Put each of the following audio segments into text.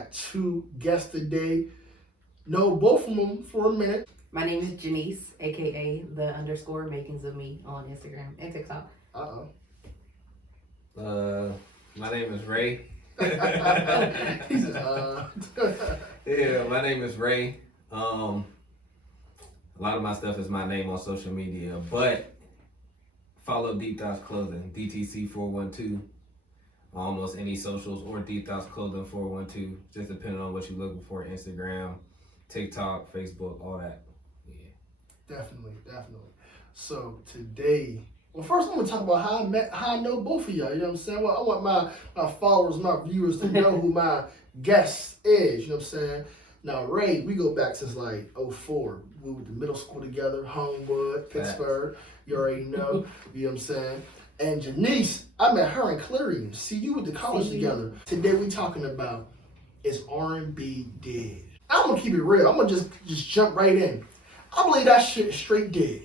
got two guests today. Know both of them for a minute. My name is Janice, aka the _ makings of me on Instagram and TikTok. My name is Ray. He says, Yeah, my name is Ray. A lot of my stuff is my name on social media, but follow Deep Thoughts Clothing, DTC412, on almost any socials, or Deep Thoughts Clothing 412, just depending on what you're looking for. Instagram, TikTok, Facebook, all that. Yeah. Definitely. So today, well, first I'm gonna talk about how I know both of y'all. You know what I'm saying? Well, I want my followers, my viewers to know who my guest is. You know what I'm saying? Now, Ray, we go back since like 2004. We went to middle school together, Homewood, Pittsburgh. You already know. You know what I'm saying? And Janice, I met her in Clarion. See, you went to college together. Today we talking about, is R&B dead? I'm gonna keep it real. I'm gonna just jump right in. I believe that shit is straight dead.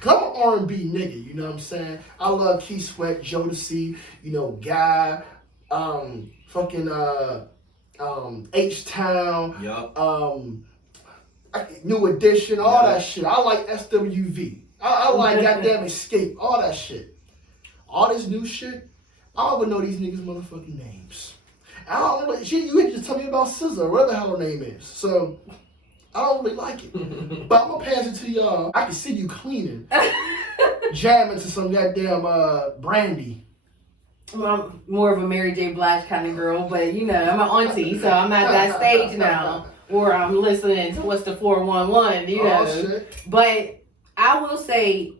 Cause I'm an R&B nigga, you know what I'm saying? I love Keith Sweat, Jodeci, you know, Guy, H-Town, New Edition, all that shit. I like SWV. I like goddamn Escape, all that shit. All this new shit, I don't even know these niggas' motherfucking names. I don't know, you just tell me about SZA, whatever the hell her name is. So, I don't really like it. But I'm gonna pass it to y'all. I can see you cleaning, jamming to some goddamn brandy. I'm more of a Mary J. Blige kind of girl, but you know, I'm an auntie, so I'm at that stage now where I'm listening to what's the 411, you know. Shit. But I will say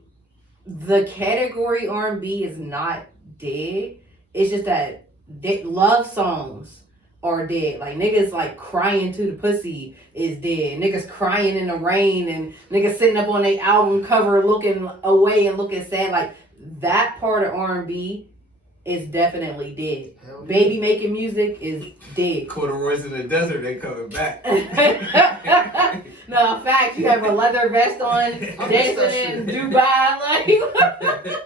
the category R&B is not dead. It's just that love songs are dead. Like niggas like crying to the pussy is dead. Niggas crying in the rain and niggas sitting up on their album cover looking away and looking sad. Like that part of R&B is definitely dead. Hell yeah. Baby making music is dead. Corduroys in the desert, they coming back. No, facts. You have a leather vest on, dancing in Dubai. Like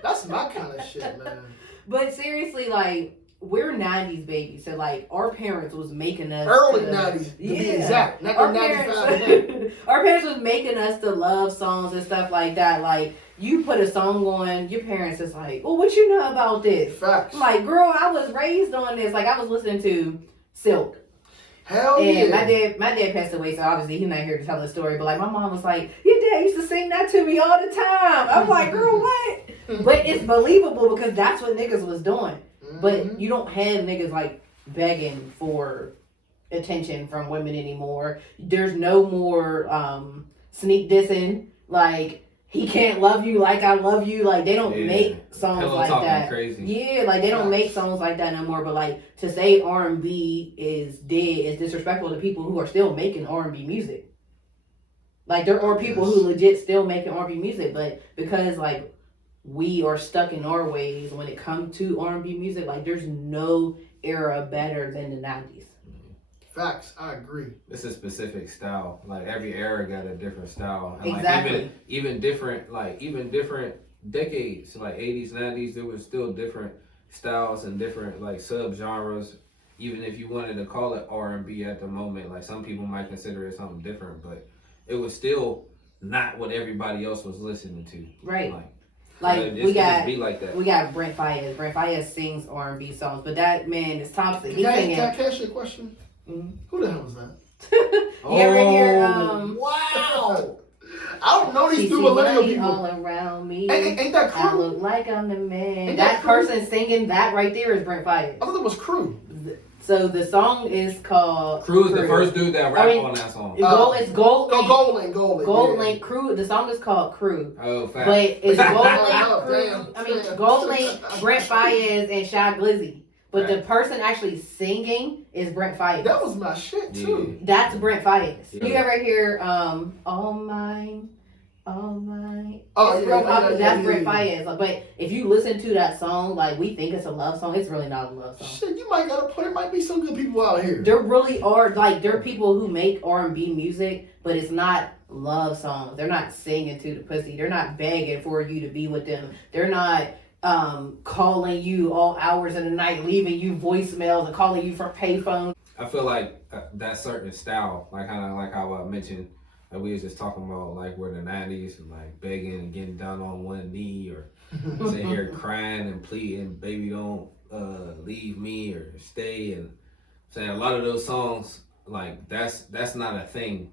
That's my kind of shit, man. But seriously, like, we're 90s babies, so like our parents was making us Early 90s, to be exact. Not our 95. Our parents was making us to love songs and stuff like that. Like you put a song on, your parents is like, "Well, what you know about this?" Facts. I'm like, girl, I was raised on this. Like I was listening to Silk. Hell And yeah. my dad passed away, so obviously he's not here to tell the story. But like my mom was like, "Your dad used to sing that to me all the time." I'm like, "Girl, what?" But it's believable because that's what niggas was doing. But you don't have niggas like begging for attention from women anymore. There's no more sneak dissing. Like he can't love you like I love you. Like they don't make songs Pillow like that. Crazy. Yeah, like they don't make songs like that no more. But like to say R&B is dead is disrespectful to people who are still making R&B music. Like there are people who legit still making R&B music, but because like we are stuck in our ways when it comes to R&B music. Like, there's no era better than the 90s. Facts, I agree. It's a specific style. Like every era got a different style. And Exactly. Like even different decades, like 80s, 90s, there was still different styles and different like sub-genres. Even if you wanted to call it R&B at the moment, like some people might consider it something different, but it was still not what everybody else was listening to. Right. Like we got Brent Faiyaz. Brent Faiyaz sings R&B songs, but that man is toxic. Can I ask you a question? Mm-hmm. Who the hell was that? You ever hear, wow! I don't know these two millennial people. All around me. Ain't that Crew? I look like I'm the man. Ain't that that Crew? person singing that right there is Brent Faiyaz. I thought it was Crew. So the song is called Crew is the first dude that rapped on that song. It's Gold Link. Gold Link Crew. The song is called Crew. Oh, fact. But it's Gold Link Oh, Crew. Gold Link, Brent Faiyaz, and Shy Glizzy. But the person actually singing is Brent Faiyaz. That was my shit too. That's Brent Faiyaz. Yeah. You ever hear All Mine? Oh, That's Brent Faiyaz. But if you listen to that song, like we think it's a love song, it's really not a love song. Shit, you might gotta put it. Might be some good people out here. There really are, like, there are people who make R&B music, but it's not love songs. They're not singing to the pussy. They're not begging for you to be with them. They're not calling you all hours of the night, leaving you voicemails and calling you for payphones. I feel like that certain style, like kind of like how I mentioned, like we was just talking about, like where the '90s and like begging and getting down on one knee or sitting here crying and pleading, baby don't leave me or stay, and saying a lot of those songs, like that's not a thing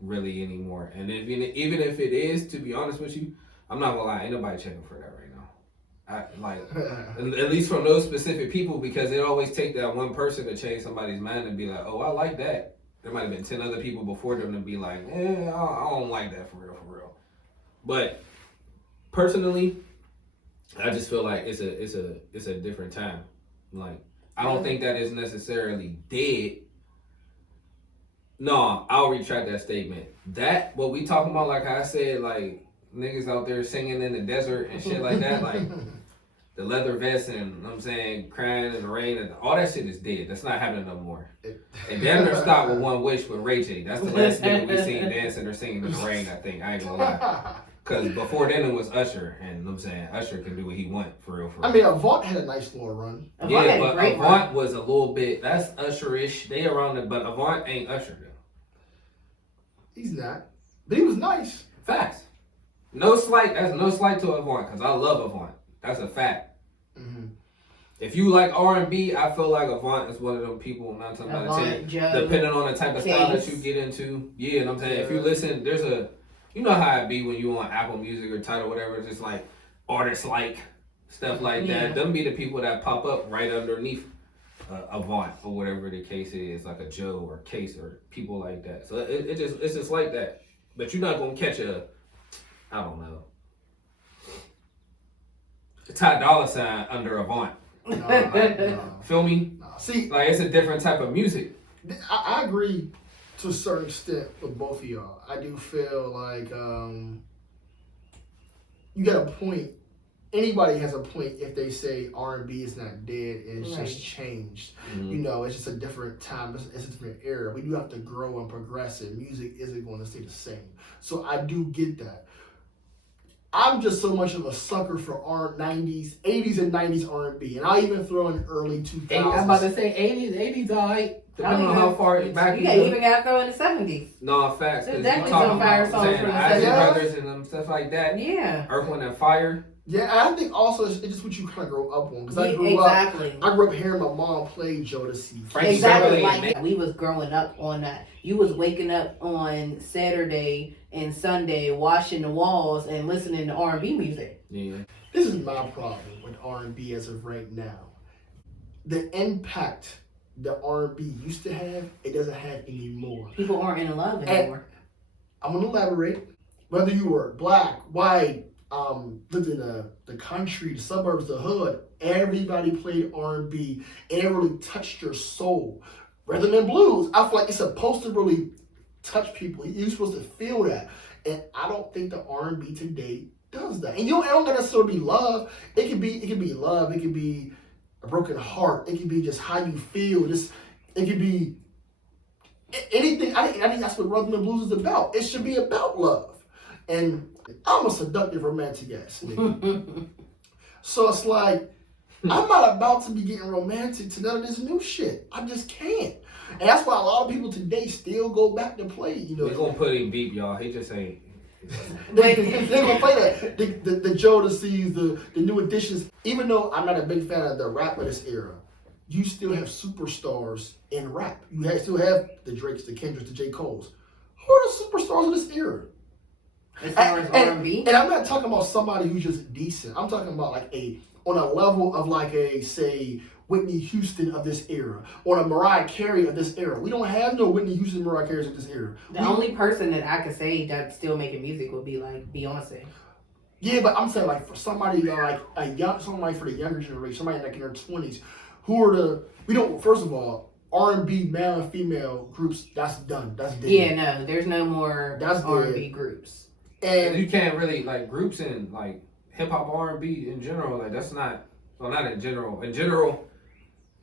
really anymore. And even if it is, to be honest with you, I'm not gonna lie, ain't nobody checking for that right now. I like at least from those specific people, because it always take that one person to change somebody's mind and be like, oh, I like that. There might have been 10 other people before them to be like, I don't like that for real. But personally, I just feel like it's a different time. Like, I don't think that is necessarily dead. No, I'll retract that statement. That, what we talking about, like I said, like niggas out there singing in the desert and shit like that, like the leather vest and, you know what I'm saying, crying in the rain, and all that shit is dead. That's not happening no more. And damn near stopped with One Wish with Ray J. That's the last nigga we seen dancing or singing in the rain, I think. I ain't gonna lie. Because before then it was Usher, and you know what I'm saying, Usher can do what he want, for real. I mean, Avant had a nice little run. Yeah, but Avant was a little bit, that's Usher-ish. They around it, but Avant ain't Usher though. He's not. But he was nice. Facts. No slight, that's no slight to Avant, because I love Avant. That's a fact. Mm-hmm. If you like R&B, I feel like Avant is one of them people, 9 times out of 10, depending on the type of style that you get into. Yeah, you know what I'm saying? If you listen, there's a, you know how it be when you on Apple Music or Tidal, whatever, it's just like artists like stuff like that. Them be the people that pop up right underneath Avant or whatever the case is, like a Joe or Case or people like that. So it's just like that. But you're not gonna catch a, I don't know, Ty Dolla $ign under Avant. No. Feel me? No. See, like it's a different type of music. I agree to a certain extent with both of y'all. I do feel like you got a point. Anybody has a point if they say R&B is not dead, it's just changed. Mm-hmm. You know, it's just a different time, it's a different era. We do have to grow and progress it. Music isn't going to stay the same. So I do get that. I'm just so much of a sucker for 80s and 90s R&B, and I'll even throw in early 2000s. I'm about to say 80s, all right. Depending on how far back you even got to throw in the 70s. No, facts. There's definitely some fire songs from the 70s. Brothers and stuff like that. Yeah. Earth, Wind, and Fire. Yeah, I think also it's just what you kind of grow up on. Because I grew up hearing my mom play Jodeci. Exactly. Like we was growing up on that. You was waking up on Saturday and Sunday, washing the walls and listening to R&B music. Yeah. This is my problem with R&B as of right now. The impact that R&B used to have, it doesn't have anymore. People aren't in love anymore. I'm going to elaborate. Whether you were black, white, lived in the country, the suburbs, the hood, everybody played R&B, and it really touched your soul. Rhythm and blues, I feel like it's supposed to really touch people. You're supposed to feel that, and I don't think the R&B today does that. And it don't necessarily be love. It could be love. It could be a broken heart. It could be just how you feel. It could be anything. I think that's what rhythm and blues is about. It should be about love. And I'm a seductive romantic ass nigga. So it's like, I'm not about to be getting romantic to none of this new shit. I just can't. And that's why a lot of people today still go back to play. You know, we're going to put him beep, y'all. He just ain't. They're going to play that. The Jodeci's, the new additions. Even though I'm not a big fan of the rap of this era, you still have superstars in rap. You still have the Drakes, the Kendricks, the J. Coles. Who are the superstars of this era? As far as R&B? And I'm not talking about somebody who's just decent. I'm talking about like on a level of like say, Whitney Houston of this era, or a Mariah Carey of this era. We don't have no Whitney Houston, Mariah Carey of this era. The only person that I could say that's still making music would be like Beyonce. Yeah, but I'm saying like for somebody like somebody for the younger generation, somebody like in their 20s, who are first of all, R&B male and female groups, that's done. That's dead. Yeah, no, there's no more R&B groups. And you can't really like groups in like hip hop R&B in general, like that's not, well, not in general. In general,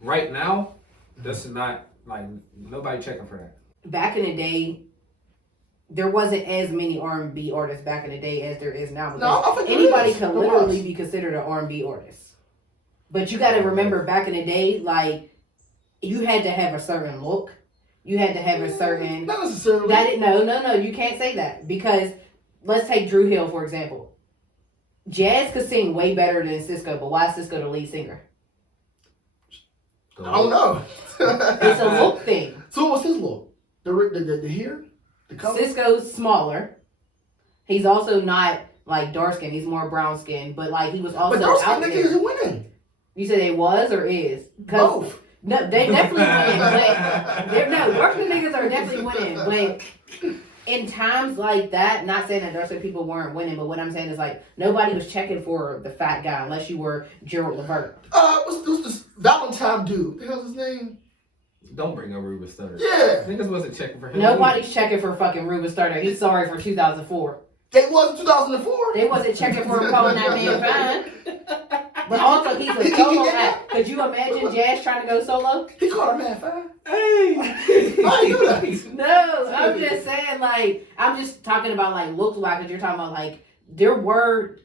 right now, that's not like nobody checking for that. Back in the day, there wasn't as many R&B artists back in the day as there is now. No, anybody could literally be considered an R&B artist. But you got to remember, back in the day, like you had to have a certain look. You had to have a certain. Not necessarily. No. You can't say that because let's take Drew Hill for example. Jazz could sing way better than Cisco, but why is Cisco the lead singer? I don't know. It's a look thing. So what's his look? The hair? The color? Cisco's smaller. He's also not like dark skin. He's more brown skin, but like he was also but dark out skin there. nigga isn't winning. You said it was or is? Both. No, they definitely win. But dark skin niggas are definitely winning. But in times like that, not saying that dark skin people weren't winning, but what I'm saying is like nobody was checking for the fat guy unless you were Gerald Levert. What's this Valentine dude? What the hell's his name? Don't bring up Ruben Studdard. Yeah. Niggas wasn't checking for him. Nobody's checking for fucking Ruben Studdard. He's sorry for 2004. They was in 2004. They wasn't checking for him calling that man fine. But also, he's a solo act. Could you imagine Jazz trying to go solo? He called a man fine. Hey. I ain't do that. No, I'm just saying, like, I'm just talking about, like, look-alike, because you're talking about, like, there were,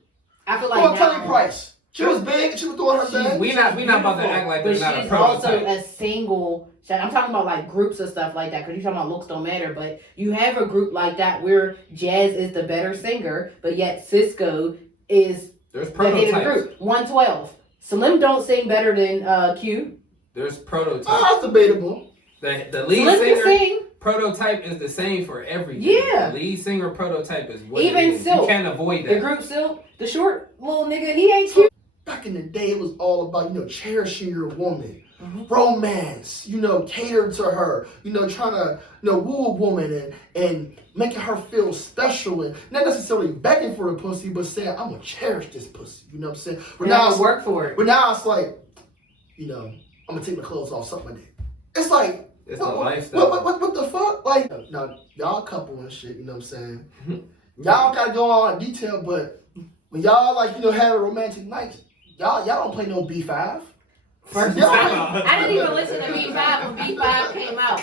I feel like Well, now, Kelly Price. She was big. She was doing her thing. We not about to act like but there's not a she's prototype. also a single, I'm talking about, like, groups and stuff like that, because you're talking about looks don't matter, but you have a group like that where Jazz is the better singer, but yet Cisco is There's the head of the prototypes. group. 112. Slim don't sing better than Q. There's prototypes. That's debatable. The lead Slim can singer sing. prototype is the same for everything. Yeah. The lead singer prototype is what Even it is. Silk. You can't avoid The that. group Silk, the short little nigga, he ain't cute. Back in the day, it was all about, cherishing your woman. Mm-hmm. Romance, cater to her, trying to, woo a woman and making her feel special and not necessarily begging for the pussy, but saying, I'm going to cherish this pussy. You know what I'm saying? But Now now I it's, work for it. but now it's like, I'm going to take my clothes off, something like that. It's like, It's a lifestyle. what the fuck? Like, now, y'all couple and shit, you know what I'm saying? Y'all got to go on in detail, but when y'all, have a romantic night, y'all don't play no B5. First of all, I didn't even listen to B5 when B5 came out.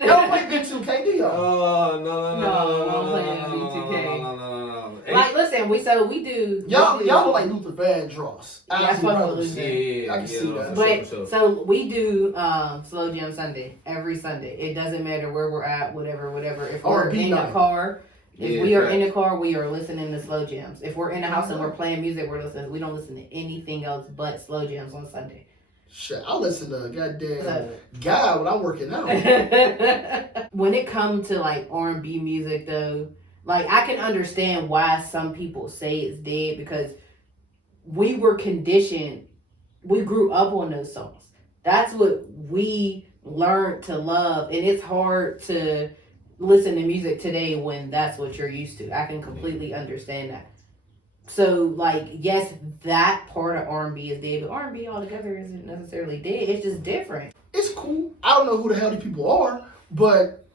Y'all don't play B2K, do y'all? Oh, No, I'm playing B2K. No. Like, listen, we do. Y'all we do- don't like Luther Vandross. Yeah, I fuck with Brothers. Luther. Yeah, I can see that. But so we do Slow Jam Sunday every Sunday. It doesn't matter where we're at, whatever. If we're R&B in night. the car, if Yeah, we are right. in the car, we are listening to slow jams. If we're in the house and we're playing music, we're listening. We don't listen to anything else but slow jams on Sunday. Shit, I listen to goddamn So- God when I'm working out. When it comes to like R&B music though, like I can understand why some people say it's dead because we were conditioned, we grew up on those songs. That's what we learned to love, and it's hard to listen to music today when that's what you're used to. I can completely understand that. So, like, yes, that part of R&B is dead, but R&B altogether isn't necessarily dead. It's just different. It's cool. I don't know who the hell these people are, but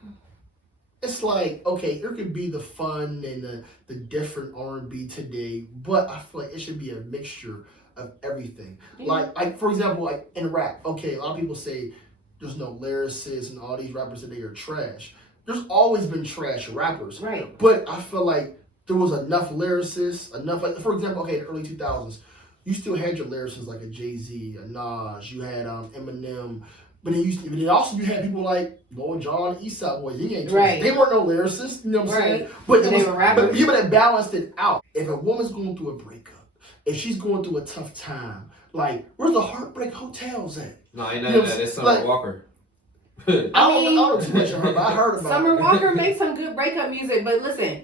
it's like, okay, it could be the fun and the different R&B today, but I feel like it should be a mixture of everything. Yeah. Like for example, like in rap, okay, a lot of people say there's no lyricists and all these rappers that they are trash. There's always been trash rappers. Right. But I feel like there was enough lyricists, like, for example, okay, the early 2000s, you still had your lyricists like a Jay-Z, a Nas, you had Eminem, but then you had people like Lil Jon, East Side Boys. They ain't Right. They weren't no lyricists, you know what I'm saying? Right. But They were rappers. But people that balanced it out. If a woman's going through a breakup, if she's going through a tough time, like, where's the Heartbreak Hotels at? No, ain't You none know, of that. It's Summer like- Walker. I don't know too much of her, but I heard about Summer her. Walker makes some good breakup music, but listen,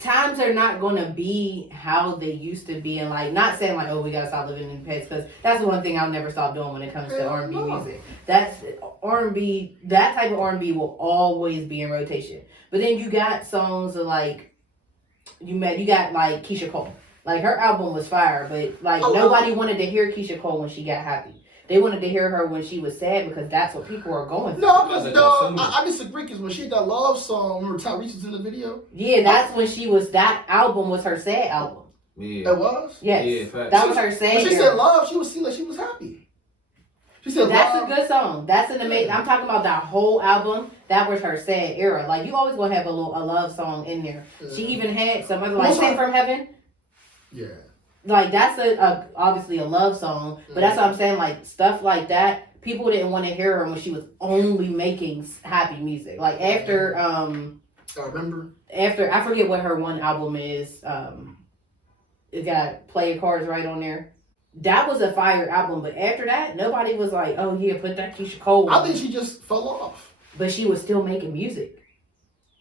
times are not going to be how they used to be, and like not saying like, oh, we gotta stop living in the past, because that's one thing I'll never stop doing when it comes to Hell R&B no. music. That's R&B. That type of R&B will always be in rotation. But then you got songs of like you got like Keisha Cole. Like her album was fire, but like nobody wanted to hear Keisha Cole when she got happy. They wanted to hear her when she was sad because that's what people are going through. No, because I disagree, because when she had that love song, remember Tyrese was in the video? Yeah, that's when that album was her sad album. Yeah. That was? Yes. Yeah, facts. That was her sad When she era. said love, she was seeing like she was happy. She said That's love. a good song. That's an amazing. I'm talking about that whole album. That was her sad era. Like you always gonna have a love song in there. She even had some other like What's "Sent her- from Heaven." Yeah. Like that's obviously a love song, but that's what I'm saying. Like stuff like that, people didn't want to hear her when she was only making happy music. Like after I remember. After I forget what her one album is. It got Play Your Cards Right on there. That was a fire album, but after that, nobody was like, "Oh yeah, put that Keisha Cole." I think she just fell off. But she was still making music.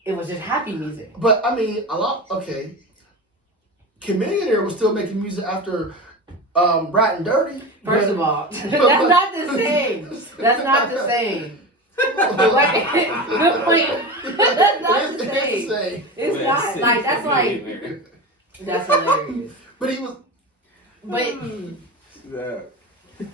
It was just happy music. But I mean, okay. Millionaire was still making music after Rat and Dirty. First of all, that's not the same. That's not the same. Like, good point. That's not the same. It's not like that's like that's hilarious. But he was. But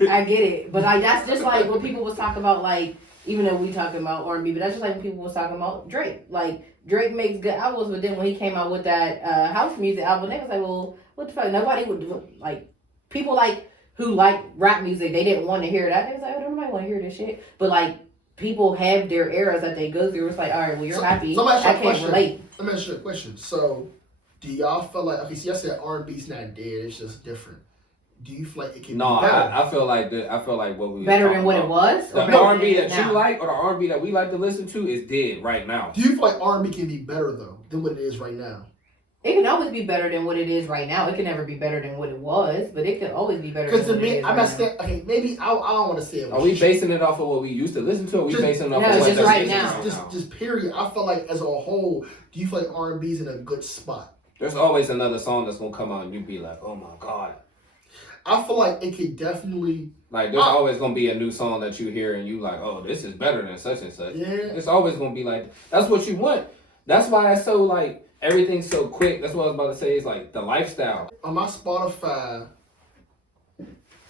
I get it. But like that's just like when people was talking about, like, even though we talking about R&B, but that's just like when people was talking about Drake. Like, Drake makes good albums, but then when he came out with that house music album, they was like, well, what the fuck? Nobody would do it. Like, people like who like rap music, they didn't want to hear that. They was like, oh, nobody want to hear this shit. But like, people have their eras that they go through. It's like, all right, well, you're happy. I can't relate. Let me ask you a question. So, do y'all feel like, okay, so y'all said R&B's not dead, it's just different. Do you feel like it can be better? I feel like what we better than what it was? The R&B that you like or the R&B that we like to listen to is dead right now. Do you feel like R&B can be better though than what it is right now? It can always be better than what it is right now. It can never be better than what it was, but it could always be better than what it is I'm right not saying, okay, maybe I don't want to say it. Are we basing it off of what we used to listen to, or are we basing it off of just what right now? Just period. I feel like as a whole, do you feel like R&B's in a good spot? There's always another song that's gonna come out and you be like, oh my god. I feel like it could definitely. Like, there's always gonna be a new song that you hear and you like, oh, this is better than such and such. Yeah. It's always gonna be like, that's what you want. That's why it's so like, everything's so quick. That's what I was about to say. It's like the lifestyle. On my Spotify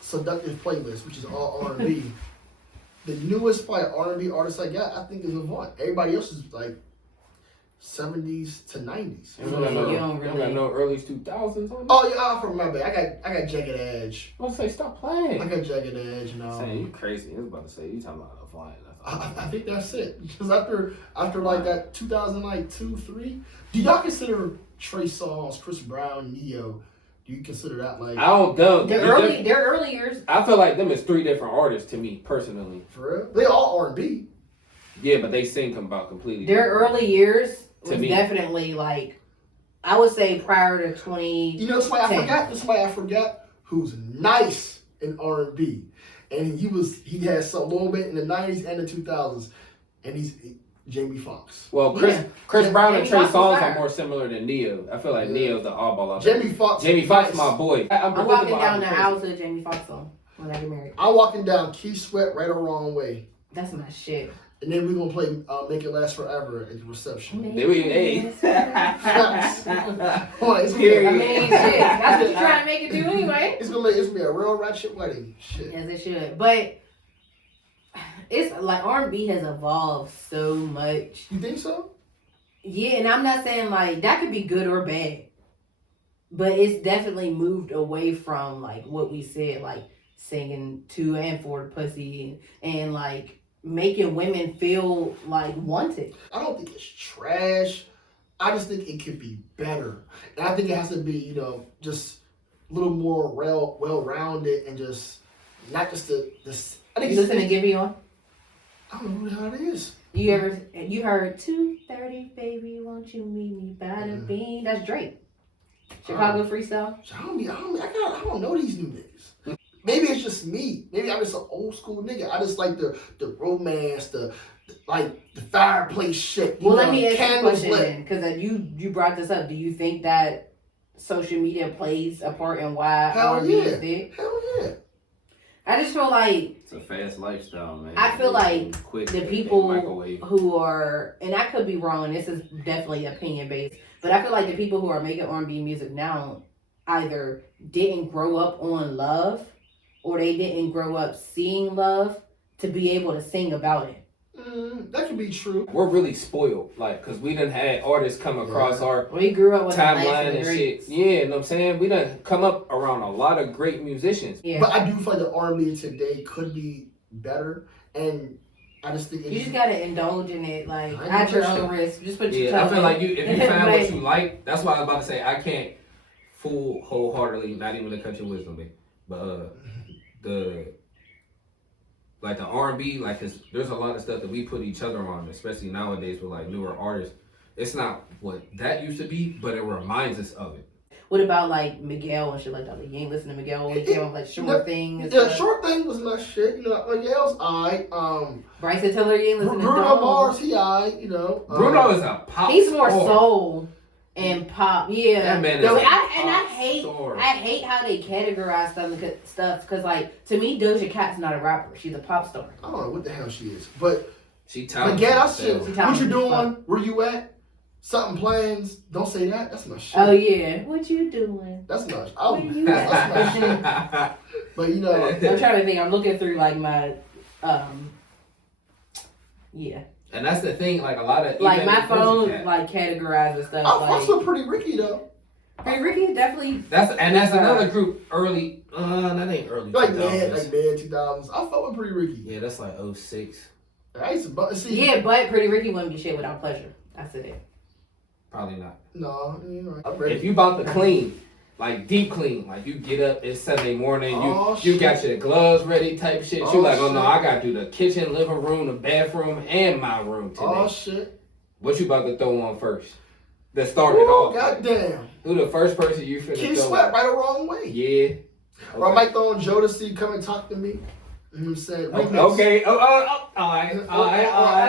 seductive playlist, which is all R&B, the newest R&B artist I got, I think, is Avant. Everybody else is like 70s to 90s. You don't got no early 2000s on it? Oh yeah, I remember. I got Jagged Edge. I was say, stop playing. I got Jagged Edge, and Saying you crazy. I was about to say, you talking about a flying. I think that's it. Because after like that 2002, 3, do y'all consider Trey Songz, Chris Brown, Neo? Do you consider that like? I don't know. Their early years. I feel like them is 3 different artists to me personally. For real, they all R&B. Yeah, but they sing about completely. Their early years was me. definitely like, I would say prior to 20. You know, somebody I forgot who's nice in R&B, and he had some little bit in the 90s and the 2000s, and he's Jamie Foxx. Well, Chris Brown and Trey Fox Songz are more similar than Neo. I feel like Neo's the oddball out there. Jamie Foxx, nice. My boy. I'm walking down the aisle to a Jamie Foxx song when I get married. I'm walking down Keith Sweat, Right or Wrong Way. That's my shit. And then we're gonna play Make It Last Forever at the reception. There we hey. Boy, it's That's what you're trying to make it do anyway. It's gonna be a real ratchet wedding. Shit. Yes, it should. But it's like R&B has evolved so much. You think so? Yeah, and I'm not saying like that could be good or bad, but it's definitely moved away from like what we said, like singing to and for the pussy and like making women feel like wanted. I don't think it's trash. I just think it could be better. And I think it has to be, you know, just a little more well-rounded and just not just this. I think You listen to Give Me On? I don't know who the hell it is. You heard 2:30, baby, won't you meet me by the bean? That's Drake. Chicago freestyle. I don't know these new niggas. Maybe it's just me. Maybe I'm just an old school nigga. I just like the romance, the fireplace shit. Well, let me ask you a question then, because you brought this up. Do you think that social media plays a part in why R&B is big? Hell yeah. I just feel like It's a fast lifestyle, man. I feel like quick, the people who are, and I could be wrong, this is definitely opinion based, but I feel like the people who are making R&B music now either didn't grow up on love or they didn't grow up seeing love to be able to sing about it. That could be true. We're really spoiled, like, because we done had artists come across our We grew up with timeline and shit. Yeah, you know what I'm saying? We done come up around a lot of great musicians. Yeah. But I do feel like the R&B today could be better, and I just think you just gotta indulge in it, like I at your own risk. Just put your Yeah, I toe feel in. like if you find what you like, that's why I was about to say I can't wholeheartedly, not even to cut your wisdom, but the like the R&B, like, 'cause there's a lot of stuff that we put each other on, especially nowadays with like newer artists. It's not what that used to be, but it reminds us of it. What about like Miguel and shit like that? Like, you ain't listen to Miguel when he came on like Short Thing and Yeah, stuff? Short Thing was my shit. You know, Miguel's alright. Bryson Tiller, you ain't listen to Bruno Dawn? Mars, he alright. You know, Bruno is a pop. He's more star. soul and pop. Yeah. That man is No, a I pop hate star. I hate how they categorize stuff because like to me Doja Cat's not a rapper. She's a pop star. I don't know what the hell she is, but She talented. again, I said, She what talented you as doing? fuck. Where you at? Something plans? Don't say that. That's my shit. Oh yeah. What you doing? That's not. Where Oh, you that's my at? shit. But you know, I'm trying to think. I'm looking through like my yeah. And that's the thing, like a lot of Like even my Doja phone Cat, like categorizes stuff. I fucks Like with Pretty Ricky though. Hey Ricky definitely that's another group early. That ain't early. Like 2000s. mid 2000s. I fuck with Pretty Ricky. Yeah, that's like 06. I used to see. yeah, but Pretty Ricky wouldn't be shit without pleasure. That's it. Probably not. No, you ain't right. I'm ready. If you about to clean, like deep clean, like you get up, it's Sunday morning, Oh, you shit. got your gloves ready type shit. Oh, You like, oh no, shit. I gotta do the kitchen, living room, the bathroom, and my room today. Oh shit. What you about to throw on first? That started Ooh, off. goddamn. Who the first person you finna Keep throw Sweat on? right or wrong way. Yeah. Or I might throw on Jodeci, come and talk to me. You know what I'm saying? Okay. Remix. Okay. All right.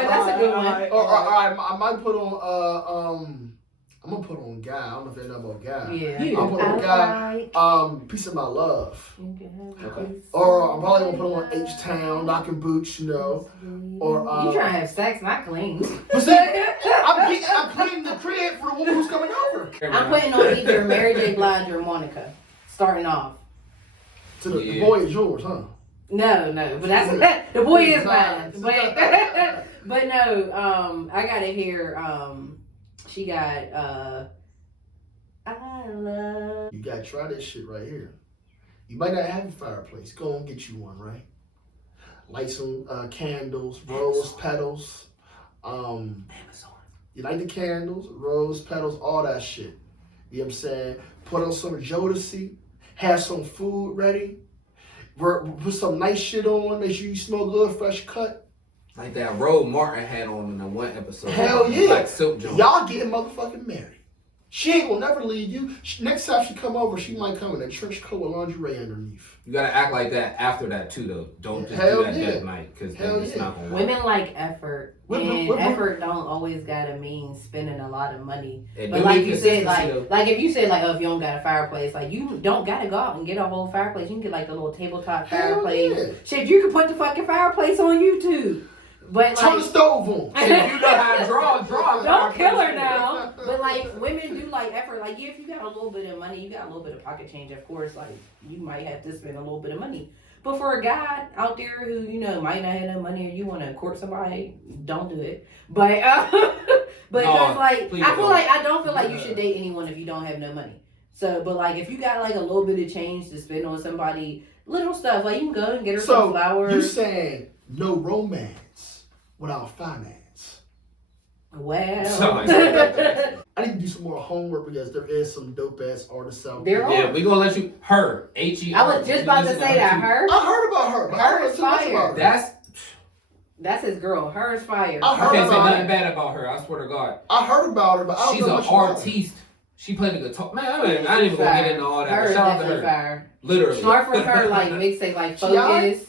That's a good one. Or I might put on I'm gonna put on Guy. I don't know if they know about Guy. Yeah. I'll put on Guy. Piece of My Love. Okay. Or I'm probably gonna put on H Town, Knocking Boots, you know. Or You trying to have sex, not clean. But see, I'm cleaning the crib for the woman who's coming over. I'm putting on either Mary J. Blige or Monica. Starting off. So the Yeah. boy is yours, huh? No, but that's the boy is Nah. mine. But no, I got it here. She got I love. You gotta try this shit right here. You might not have a fireplace. Go and get you one, right? Light some candles, rose petals. Amazon. You light the candles, rose petals, all that shit. You know what I'm saying? Put on some Jodeci, have some food ready, put some nice shit on, make sure you smell good, fresh cut. Like that Road Martin had on in the one episode. Hell yeah. Like Silk Jones. Y'all getting motherfucking married. She ain't gonna never leave you. Next time she come over, she might come in a trench coat with lingerie underneath. You gotta act like that after that too, though. Don't just Hell do that yeah. that night, because Hell it's yeah. not gonna work. Women like effort, and What- effort don't always gotta mean spending a lot of money. It But do like need you said, consistency, like if you said like, oh, if you don't got a fireplace, like you don't gotta go out and get a whole fireplace. You can get like the little tabletop Hell fireplace. yeah. Shit, you can put the fucking fireplace on YouTube. But Turn the like, stove on. If you know how to draw. don't kill her now. But like women do like effort. Like yeah, if you got a little bit of money, you got a little bit of pocket change. Of course, like you might have to spend a little bit of money. But for a guy out there who might not have no money, or you want to court somebody, don't do it. But but No, because like please I feel don't. like I don't feel like you should date anyone if you don't have no money. So, but like if you got like a little bit of change to spend on somebody, little stuff like you can go and get her some flowers. You saying no romance without finance? Well, Sound like I need to do some more homework because there is some dope ass artists out There there. are. Yeah, we gonna let you her H-E-R. I was just about to say that. Her, I heard about her, but I Her don't know is too much fire. about her. that's his girl. Her is fire. I I heard can't say about nothing her. bad about her. I swear to God. I heard about her, but I don't She's know an much about her. artiste. She played the guitar. Man, I ain't even gonna get into all that. Her But is shout out to definitely her. fire. Literally. Start from her like mixtape like She alright? Focus.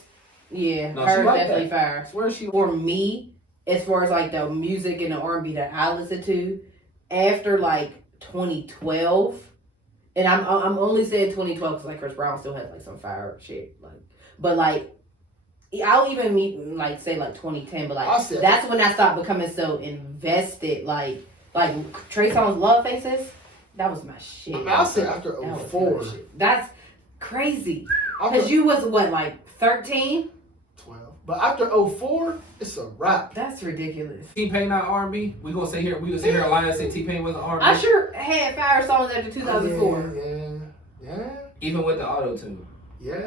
Yeah, No, her she is like definitely that. fire. I swear she. For me, as far as like the music and the R&B that I listen to, after like 2012, and I'm only saying 2012 because like Chris Brown still has like some fire shit, like, but like I'll even say like 2010, but I like said- that's when I stopped becoming so invested, like Trey Songz Love Faces, that was my shit. I mean, I'll say after That was my 04, shit. That's crazy. after Cause you was what, like 13? 12, but after 04, it's a wrap. That's ridiculous. T-Pain not R&B. We gonna sit here and lie and say T-Pain wasn't R&B. I sure had fire songs after 2004. Yeah. Even with the auto tune. Yeah.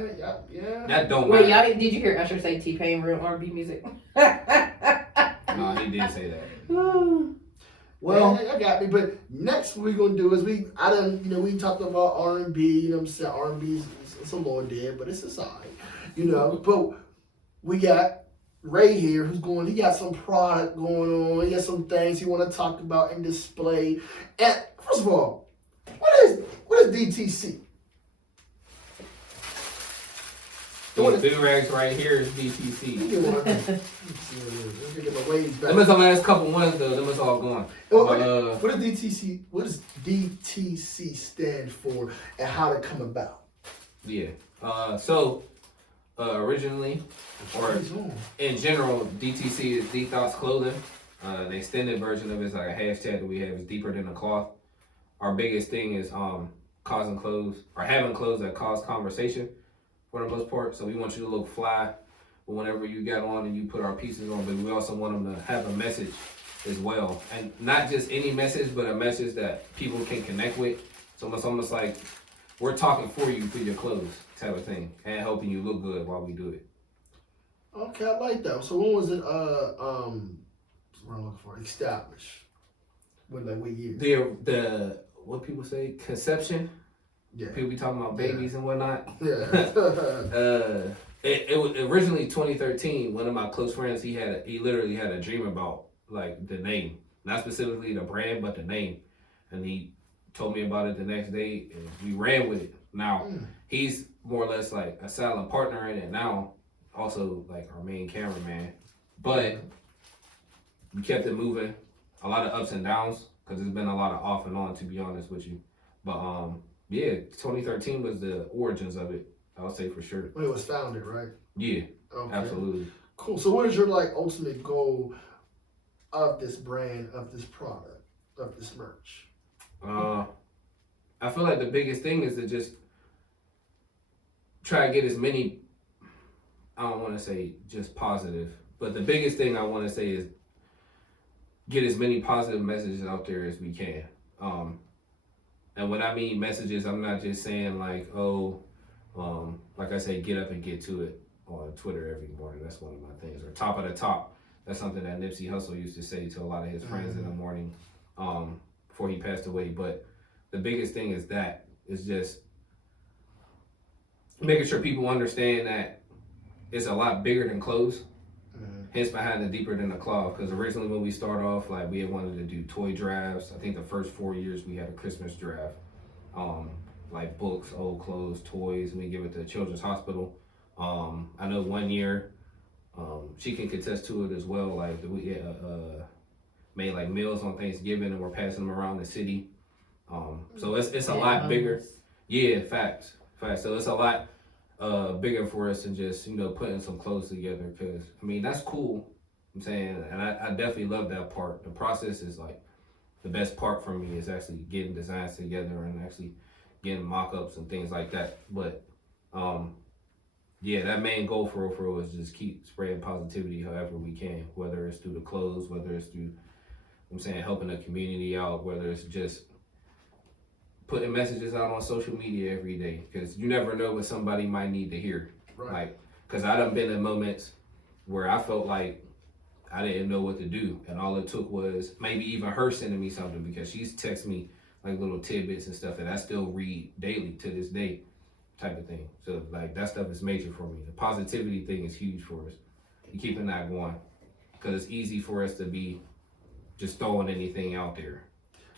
That don't Wait, matter. y'all did you hear Usher say T-Pain real R&B music? No, he did say that. Well, I got me. But next what we're gonna do is we talked about R&B. You know what I'm saying? R&B is a little dead, but it's alright. You know, but we got Ray here, who's he got some product going on. He got some things he want to talk about and display. And first of all, what is DTC? These do-rags right here is DTC. Let me get one. Let me get my waves back. Them is the last couple ones though. Them is all gone. What does DTC? What does DTC stand for, and how did it come about? Yeah. Originally, or in general, DTC is Deep Thoughts Clothing. The extended version of it is like a hashtag that we have is deeper than a cloth. Our biggest thing is causing clothes or having clothes that cause conversation for the most part. So we want you to look fly whenever you got on and you put our pieces on, but we also want them to have a message as well, and not just any message, but a message that people can connect with. So it's almost like we're talking for you through your clothes type of thing and helping you look good while we do it. Okay, I like that. So when was it what I'm looking for? Established. What year? The what people say, conception. Yeah. People be talking about babies and whatnot. Yeah. It was originally 2013. One of my close friends, he literally had a dream about like the name, not specifically the brand, but the name, and he told me about it the next day, and we ran with it. Now he's more or less like a silent partner in it now, also like our main cameraman, but we kept it moving. A lot of ups and downs because there's been a lot of off and on, to be honest with you. But yeah, 2013 was the origins of it. I would say for sure. When it was founded, right? Yeah, okay. Absolutely. Cool. So what is your ultimate goal of this brand, of this product, of this merch? I feel like the biggest thing is to just try to get as many, I don't want to say just positive, but the biggest thing I want to say is get as many positive messages out there as we can. And when I mean messages, I'm not just saying like, like I say, get up and get to it on Twitter every morning. That's one of my things. Or top of the top. That's something that Nipsey Hussle used to say to a lot of his friends in the morning before he passed away. But the biggest thing is just making sure people understand that it's a lot bigger than clothes. Hence behind the deeper than the cloth. Because originally when we started off, like we had wanted to do toy drafts. I think the first 4 years we had a Christmas draft. Like books, old clothes, toys, and we give it to the Children's Hospital. I know 1 year, she can contest to it as well. Like we made like meals on Thanksgiving and we're passing them around the city. So it's a lot bigger. Yeah, facts. So it's a lot bigger for us than just, putting some clothes together. Cause I mean, that's cool. I'm saying, and I definitely love that part. The process is like the best part for me is actually getting designs together and actually getting mock-ups and things like that. But yeah, that main goal for real is just keep spreading positivity however we can, whether it's through the clothes, whether it's through, helping the community out, whether it's just putting messages out on social media every day, because you never know what somebody might need to hear. Right. Like, because I done been in moments where I felt like I didn't know what to do, and all it took was maybe even her sending me something, because she's texted me like little tidbits and stuff that I still read daily to this day, type of thing. So like that stuff is major for me. The positivity thing is huge for us. And keeping that going, because it's easy for us to be just throwing anything out there,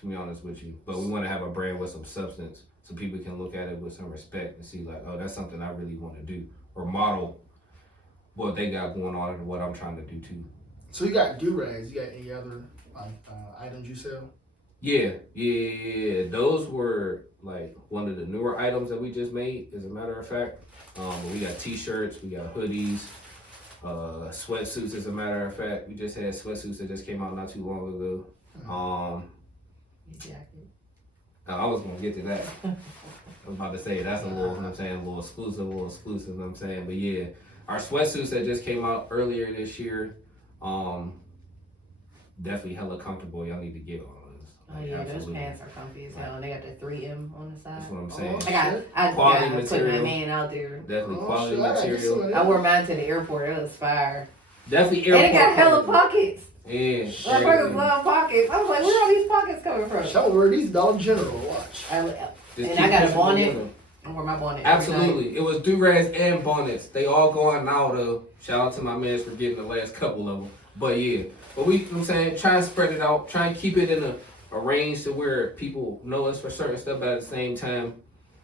to be honest with you. But we want to have a brand with some substance so people can look at it with some respect and see like, oh, that's something I really want to do, or model what they got going on and what I'm trying to do too. So you got do-rags. You got any other items you sell? Yeah. Those were like one of the newer items that we just made, as a matter of fact. We got t-shirts, we got hoodies, sweatsuits, as a matter of fact. We just had sweatsuits that just came out not too long ago. Jacket. I was gonna get to that. I was about to say that's a little, a little exclusive, But yeah, our sweatsuits that just came out earlier this year, definitely hella comfortable. Y'all need to get on those. Oh yeah, those pants are comfy as hell, and they got the 3M on the side. That's what I'm saying. I quality gotta material. put my hand out there. Definitely quality material. I wore mine to the airport. It was fire. Definitely airport. And it got hella pockets. Yeah. Motherfuckers love pockets. I was like, where are all these pockets coming from? Show where these Dollar General. Watch. And I got a bonnet. I wear my bonnet. Absolutely. It was do-rags and bonnets. They all going now, though. Shout out to my man for getting the last couple of them. But yeah. But you know what I'm saying, try and spread it out. Try and keep it in a range to where people know us for certain stuff, but at the same time,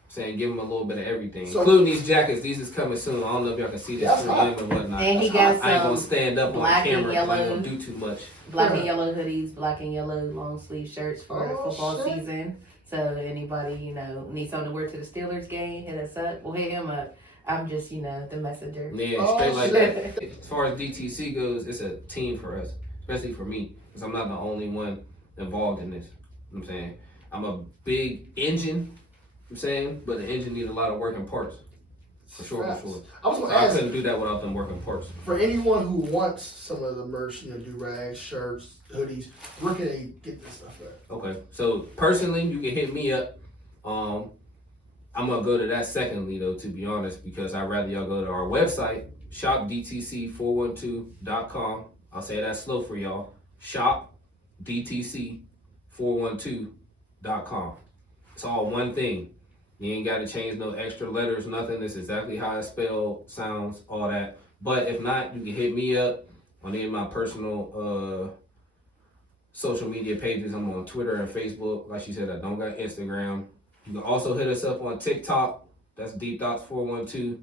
saying give them a little bit of everything. So, including these jackets. These is coming soon. I don't know if y'all can see this through them and whatnot. And he got some I ain't gonna stand up on camera. Yellow, I ain't gonna do too much. Black and yellow hoodies, black and yellow long sleeve shirts for the football season. So anybody, needs something to wear to the Steelers game, hit us up. We'll hit him up. I'm just, the messenger. Yeah, straight like that. As far as DTC goes, it's a team for us, especially for me, because I'm not the only one involved in this. You know what I'm saying? I'm a big engine, but the engine needs a lot of working parts. For sure. I was gonna ask, I couldn't do that without them working parts. For anyone who wants some of the merch, do-rags, shirts, hoodies, where can they get this stuff at? Okay, so personally, you can hit me up. I'm gonna go to that secondly, though, to be honest, because I'd rather y'all go to our website, shopdtc412.com. I'll say that slow for y'all. Shopdtc412.com. It's all one thing. You ain't got to change no extra letters, nothing. It's exactly how it's spelled, sounds, all that. But if not, you can hit me up on any of my personal social media pages. I'm on Twitter and Facebook. Like she said, I don't got Instagram. You can also hit us up on TikTok. That's Deep Dots 412.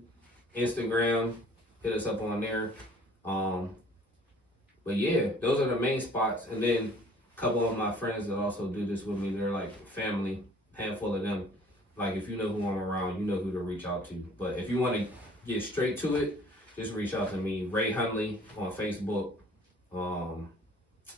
Instagram, hit us up on there. But yeah, those are the main spots. And then a couple of my friends that also do this with me, they're like family, handful of them. Like, if you know who I'm around, you know who to reach out to. But if you want to get straight to it, just reach out to me. Ray Hunley on Facebook,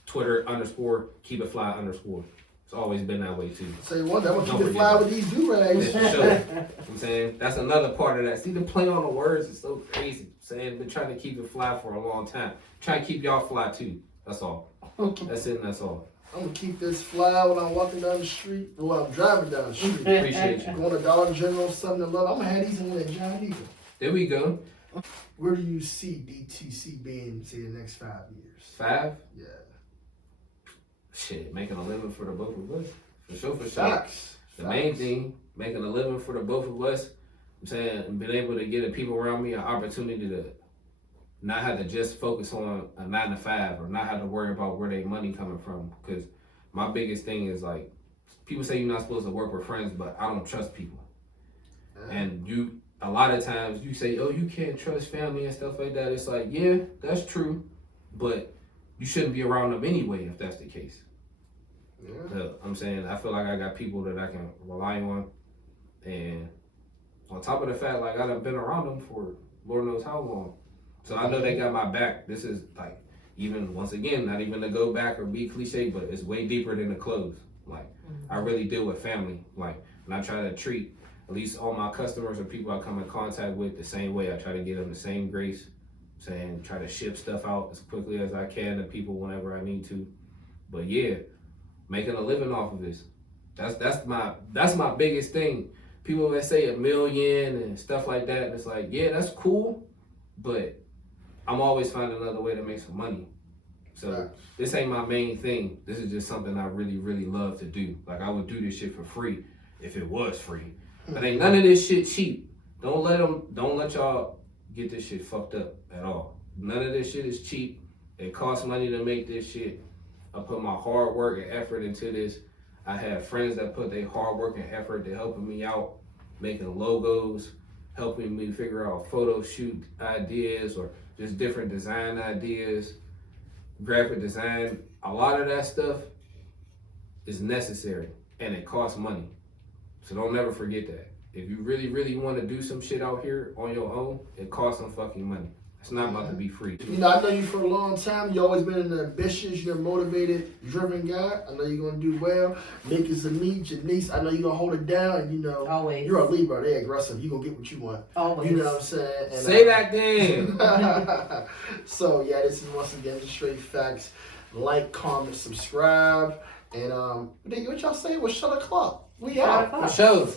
Twitter _ keep it fly _ It's always been that way too. Say one, I'm gonna keep it fly with these do-rags. For sure. I'm saying that's another part of that. See, the play on the words is so crazy. Saying been trying to keep it fly for a long time. Trying to keep y'all fly too. That's all. That's it and that's all. I'm gonna keep this fly when I'm walking down the street, or when I'm driving down the street. Appreciate you. Going to Dollar General, 7-Eleven. I'm gonna have these in one at John Deere. There we go. Where do you see DTC being, say, the next 5 years? 5? Yeah. Shit, making a living for the both of us. For sure. Facts. The main thing, making a living for the both of us. I'm saying, being able to get the people around me an opportunity to not have to just focus on a 9 to 5 or not have to worry about where their money coming from. Because my biggest thing is like, people say you're not supposed to work with friends, but I don't trust people. And a lot of times you say, oh, you can't trust family and stuff like that. It's like, yeah, that's true, but you shouldn't be around them anyway if that's the case. Yeah. So, I'm saying, I feel like I got people that I can rely on. And on top of the fact, like, I've been around them for Lord knows how long. So I know they got my back. This is like, even once again, not even to go back or be cliche, but it's way deeper than the clothes. Like, I really deal with family. Like, and I try to treat at least all my customers or people I come in contact with the same way. I try to give them the same grace. Saying, try to ship stuff out as quickly as I can to people whenever I need to. But yeah, making a living off of this. That's my biggest thing. People that say $1 million and stuff like that, and it's like, yeah, that's cool, but I'm always finding another way to make some money. So this ain't my main thing. This is just something I really, really love to do. Like, I would do this shit for free if it was free. But ain't none of this shit cheap. Don't let y'all get this shit fucked up at all. None of this shit is cheap. It costs money to make this shit. I put my hard work and effort into this. I have friends that put their hard work and effort to helping me out, making logos, helping me figure out photo shoot ideas or just different design ideas, graphic design. A lot of that stuff is necessary and it costs money. So don't never forget that. If you really, really want to do some shit out here on your own, it costs some fucking money. It's not about to be free. I know you for a long time. You always been an ambitious, you're a motivated, driven guy. I know you're going to do well. Nick is a me, Janice, I know you're going to hold it down. And always. You're a Libra. They're aggressive. You're going to get what you want. Always. You know what I'm saying? And, say that then. So, yeah, this is once again the Straight Facts. Like, comment, subscribe. And what y'all say? Well, shut the clock. We out. For sure.